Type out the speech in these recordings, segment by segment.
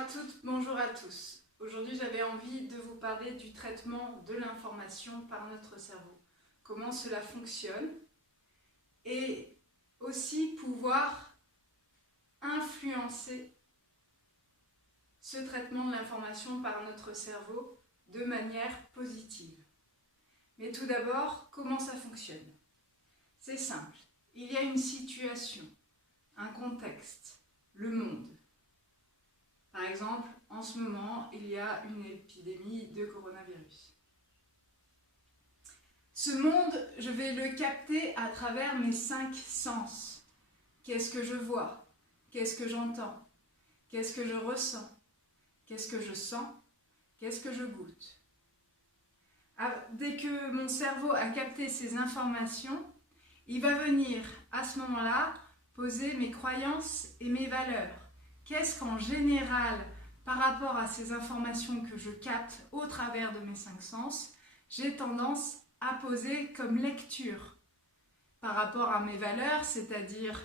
à toutes, bonjour à tous. Aujourd'hui, j'avais envie de vous parler du traitement de l'information par notre cerveau. Comment cela fonctionne et aussi pouvoir influencer ce traitement de l'information par notre cerveau de manière positive. Mais tout d'abord, comment ça fonctionne? C'est simple. Il y a une situation, un contexte, le monde. Par exemple, en ce moment, il y a une épidémie de coronavirus. Ce monde, je vais le capter à travers mes 5 sens. Qu'est-ce que je vois? Qu'est-ce que j'entends? Qu'est-ce que je ressens? Qu'est-ce que je sens? Qu'est-ce que je goûte? Dès que mon cerveau a capté ces informations, il va venir à ce moment-là poser mes croyances et mes valeurs. Qu'est-ce qu'en général, par rapport à ces informations que je capte au travers de mes 5 sens, j'ai tendance à poser comme lecture par rapport à mes valeurs, c'est-à-dire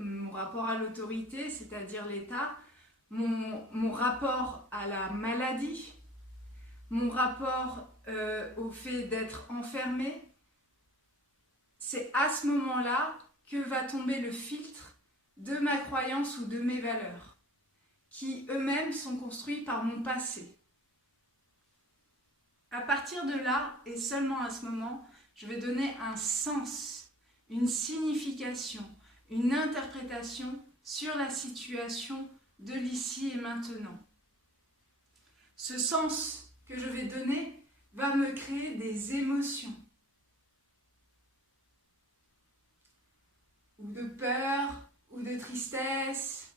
mon rapport à l'autorité, c'est-à-dire l'État, mon rapport à la maladie, mon rapport au fait d'être enfermé. C'est à ce moment-là que va tomber le filtre de ma croyance ou de mes valeurs, qui eux-mêmes sont construits par mon passé. À partir de là, et seulement à ce moment, je vais donner un sens, une signification, une interprétation sur la situation de l'ici et maintenant. Ce sens que je vais donner va me créer des émotions, ou de peur, ou de tristesse,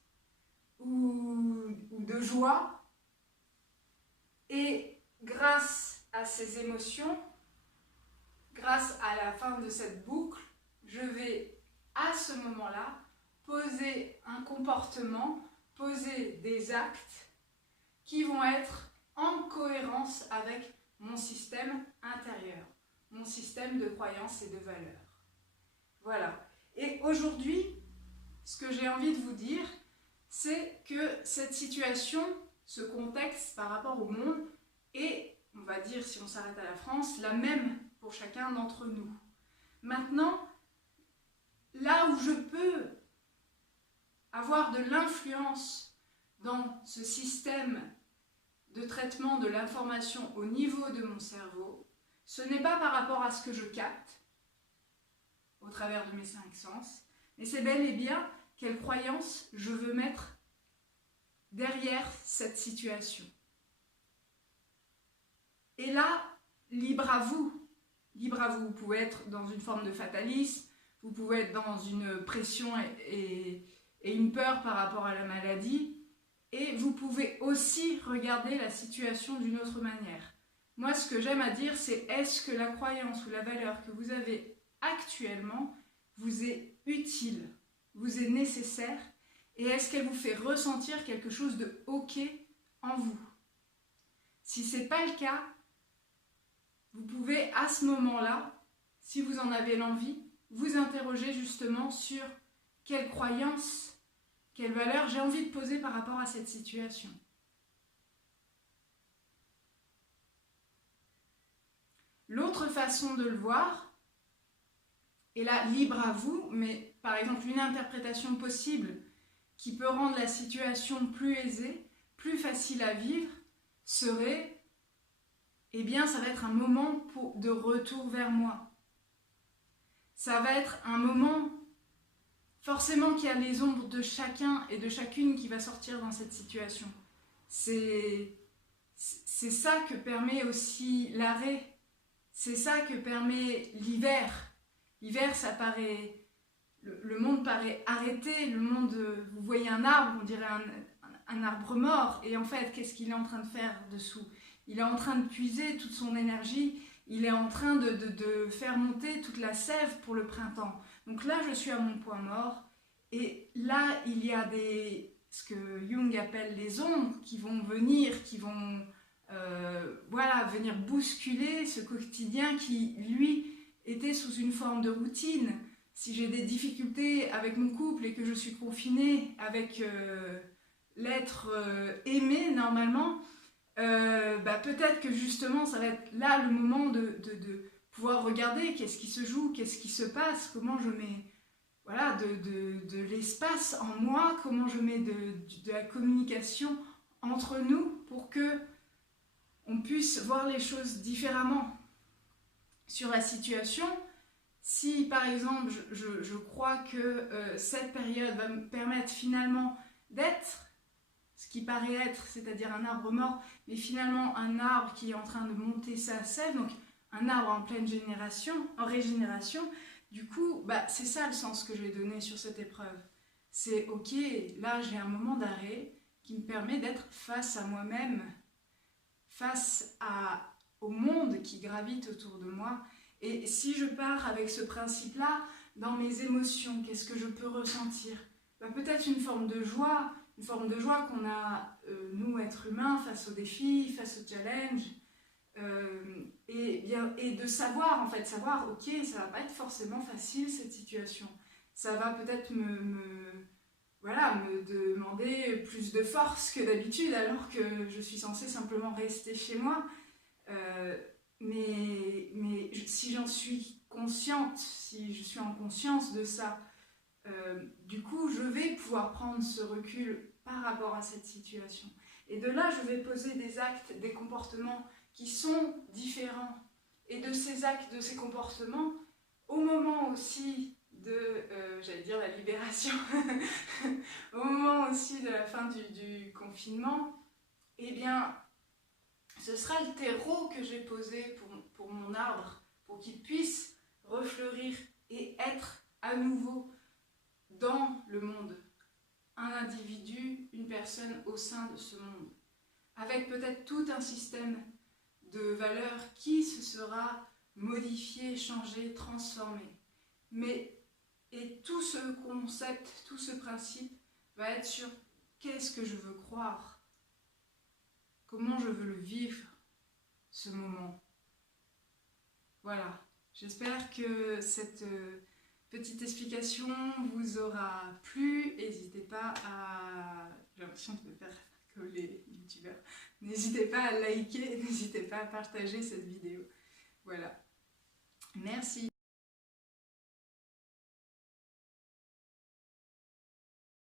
ou de joie. Et grâce à ces émotions, grâce à la fin de cette boucle, je vais à ce moment-là poser un comportement, poser des actes qui vont être en cohérence avec mon système intérieur, mon système de croyances et de valeurs. Voilà. Et aujourd'hui, ce que j'ai envie de vous dire, c'est que cette situation, ce contexte par rapport au monde est, on va dire, si on s'arrête à la France, la même pour chacun d'entre nous. Maintenant, là où je peux avoir de l'influence dans ce système de traitement de l'information au niveau de mon cerveau, ce n'est pas par rapport à ce que je capte au travers de mes 5 sens, mais c'est bel et bien quelle croyance je veux mettre derrière cette situation. Et là, libre à vous. Libre à vous. Vous pouvez être dans une forme de fatalisme, vous pouvez être dans une pression et une peur par rapport à la maladie, et vous pouvez aussi regarder la situation d'une autre manière. Moi, ce que j'aime à dire, c'est est-ce que la croyance ou la valeur que vous avez actuellement vous est utile, vous est nécessaire, et est-ce qu'elle vous fait ressentir quelque chose de OK en vous? Si ce n'est pas le cas, vous pouvez à ce moment-là, si vous en avez l'envie, vous interroger justement sur quelle croyance, quelle valeur j'ai envie de poser par rapport à cette situation. L'autre façon de le voir, et là libre à vous, mais par exemple une interprétation possible qui peut rendre la situation plus aisée, plus facile à vivre, serait, eh bien ça va être un moment de retour vers moi. Ça va être un moment, forcément qu'il y a les ombres de chacun et de chacune qui va sortir dans cette situation. C'est ça que permet aussi l'arrêt, c'est ça que permet l'hiver. L'hiver, ça paraît, le monde paraît arrêté, le monde, vous voyez un arbre, on dirait un arbre mort, et en fait, qu'est-ce qu'il est en train de faire dessous? Il est en train de puiser toute son énergie, il est en train de faire monter toute la sève pour le printemps. Donc là, je suis à mon point mort, et là, il y a ce que Jung appelle les ombres qui vont venir, qui vont venir bousculer ce quotidien qui, lui, était sous une forme de routine. Si j'ai des difficultés avec mon couple et que je suis confinée avec l'être aimé normalement, peut-être que justement ça va être là le moment de pouvoir regarder qu'est-ce qui se joue, qu'est-ce qui se passe, comment je mets voilà, de l'espace en moi, comment je mets de la communication entre nous pour que on puisse voir les choses différemment sur la situation. Si par exemple je crois que cette période va me permettre finalement d'être ce qui paraît être, c'est-à-dire un arbre mort, mais finalement un arbre qui est en train de monter sa sève, donc un arbre en pleine en régénération, du coup, c'est ça le sens que je vais donner sur cette épreuve. C'est ok, là j'ai un moment d'arrêt qui me permet d'être face à moi-même, face au monde qui gravite autour de moi. Et si je pars avec ce principe-là, dans mes émotions, qu'est-ce que je peux ressentir? Peut-être une forme de joie qu'on a, nous, êtres humains, face aux défis, face aux challenges, et de savoir, en fait, ok, ça va pas être forcément facile cette situation. Ça va peut-être me demander plus de force que d'habitude, alors que je suis censée simplement rester chez moi. Mais si j'en suis consciente, si je suis en conscience de ça, du coup, je vais pouvoir prendre ce recul par rapport à cette situation. Et de là, je vais poser des actes, des comportements qui sont différents. Et de ces actes, de ces comportements, au moment aussi de, j'allais dire la libération, au moment aussi de la fin du confinement, eh bien, ce sera le terreau que j'ai posé pour mon arbre, pour qu'il puisse refleurir et être à nouveau dans le monde, un individu, une personne au sein de ce monde, avec peut-être tout un système de valeurs qui se sera modifié, changé, transformé. Et tout ce concept, tout ce principe va être sur qu'est-ce que je veux croire, comment je veux le vivre, ce moment. Voilà, j'espère que cette petite explication vous aura plu. N'hésitez pas à... J'ai l'impression de me faire comme les youtubeurs. N'hésitez pas à liker, n'hésitez pas à partager cette vidéo. Voilà. Merci.